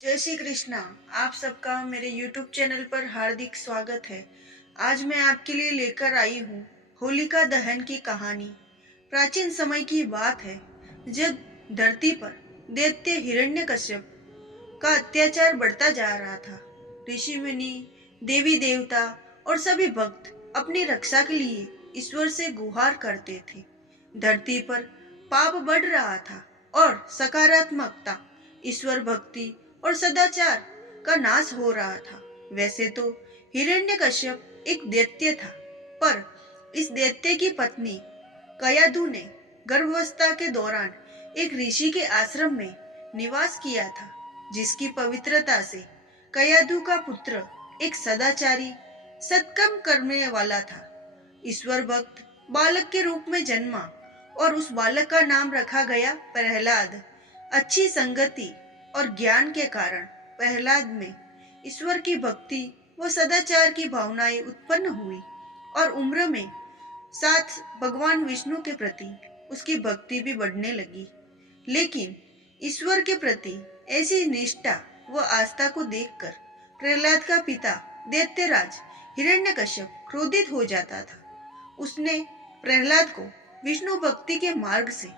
जय श्री कृष्णा। आप सबका मेरे YouTube चैनल पर हार्दिक स्वागत है। आज मैं आपके लिए लेकर आई हूँ होलिका दहन की कहानी। प्राचीन समय की बात है जब धरती पर दैत्य हिरण्यकश्यप का अत्याचार बढ़ता जा रहा था। ऋषि मुनि, देवी देवता और सभी भक्त अपनी रक्षा के लिए ईश्वर से गुहार करते थे। धरती पर पाप बढ़ रहा था और सकारात्मकता, ईश्वर भक्ति और सदाचार का नाश हो रहा था। वैसे तो हिरण्यकश्यप एक दैत्य था, पर इस दैत्य की पत्नी कयाधु ने गर्भावस्था के दौरान एक ऋषि के आश्रम में निवास किया था, जिसकी पवित्रता से कयाधु का पुत्र एक सदाचारी, सत्कर्म करने वाला था, ईश्वर भक्त बालक के रूप में जन्मा और उस बालक का नाम रखा गया प्रहलाद। अच्छी संगति और ज्ञान के कारण प्रहलाद में ईश्वर की भक्ति व सदाचार की भावनाएं उत्पन्न हुई और उम्र में साथ भगवान विष्णु के प्रति उसकी भक्ति भी बढ़ने लगी। लेकिन ईश्वर के प्रति ऐसी निष्ठा व आस्था को देखकर प्रहलाद का पिता दैत्यराज हिरण्यकश्यप क्रोधित हो जाता था। उसने प्रहलाद को विष्णु भक्ति के मार्ग से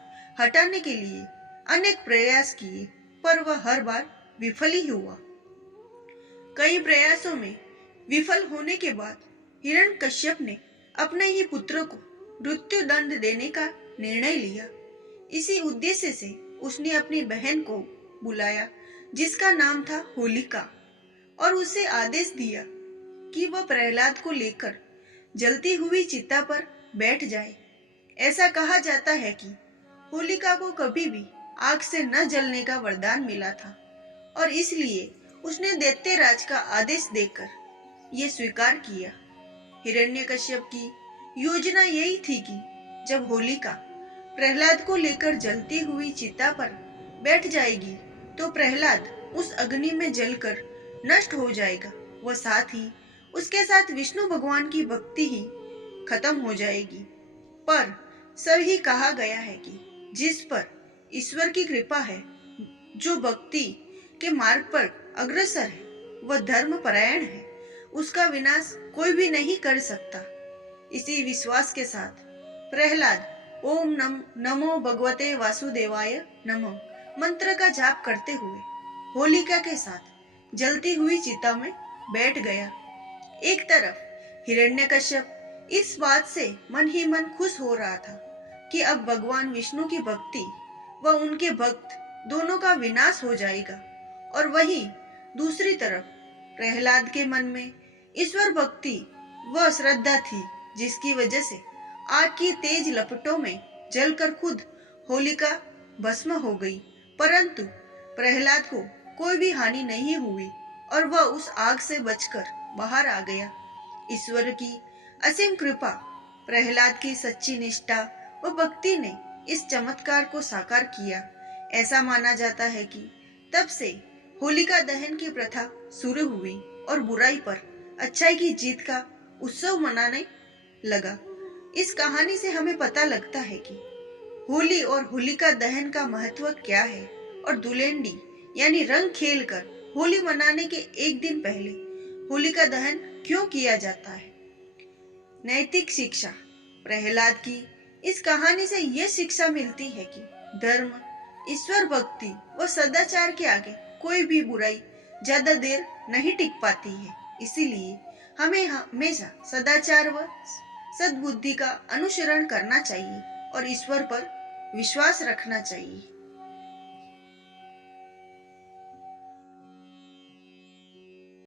हटाने के लिए अनेक प्रयास किए, पर वह हर बार विफल ही हुआ। कई प्रयासों में विफल होने के बाद हिरण्यकश्यप ने अपने ही पुत्र को मृत्यु दंड देने का निर्णय लिया। इसी उद्देश्य से उसने अपनी बहन को बुलाया, जिसका नाम था होलिका, और उसे आदेश दिया कि वह प्रहलाद को लेकर जलती हुई चिता पर बैठ जाए। ऐसा कहा जाता है कि होलिका को कभी भी आग से न जलने का वरदान मिला था और इसलिए उसने दैत्यराज का आदेश देकर यह स्वीकार किया। हिरण्यकश्यप की योजना यही थी कि जब होलिका प्रहलाद को लेकर जलती हुई चिता पर बैठ जाएगी तो प्रहलाद उस अग्नि में जलकर नष्ट हो जाएगा व साथ ही उसके साथ विष्णु भगवान की भक्ति ही खत्म हो जाएगी। पर सही कहा गया है कि जिस पर ईश्वर की कृपा है, जो भक्ति के मार्ग पर अग्रसर है, वह धर्म परायण है, उसका विनाश कोई भी नहीं कर सकता। इसी विश्वास के साथ प्रहलाद ओम नमो भगवते वासुदेवाय नमः मंत्र का जाप करते हुए होलिका के साथ जलती हुई चिता में बैठ गया। एक तरफ हिरण्यकश्यप इस बात से मन ही मन खुश हो रहा था कि अब भगवान विष्णु की भक्ति व उनके भक्त दोनों का विनाश हो जाएगा, और वहीं दूसरी तरफ प्रहलाद के मन में ईश्वर भक्ति व श्रद्धा थी, जिसकी वजह से आग की तेज लपटों में जलकर खुद होलिका भस्म हो गई। परंतु प्रहलाद को कोई भी हानि नहीं हुई और वह उस आग से बचकर बाहर आ गया। ईश्वर की असीम कृपा, प्रहलाद की सच्ची निष्ठा व भक्ति ने इस चमत्कार को साकार किया। ऐसा माना जाता है कि तब से होलिका दहन की प्रथा शुरू हुई और बुराई पर अच्छाई की जीत का उत्सव मनाने लगा। इस कहानी से हमें पता लगता है कि होली और होलिका दहन का महत्व क्या है और धुलेंडी यानी रंग खेलकर होली मनाने के एक दिन पहले होलिका दहन क्यों किया जाता है। नैतिक शिक्षा। प्रहलाद की इस कहानी से यह शिक्षा मिलती है कि धर्म, ईश्वर भक्ति व सदाचार के आगे कोई भी बुराई ज्यादा देर नहीं टिक पाती है। इसीलिए हमें हमेशा सदाचार व सद्बुद्धि का अनुसरण करना चाहिए और ईश्वर पर विश्वास रखना चाहिए।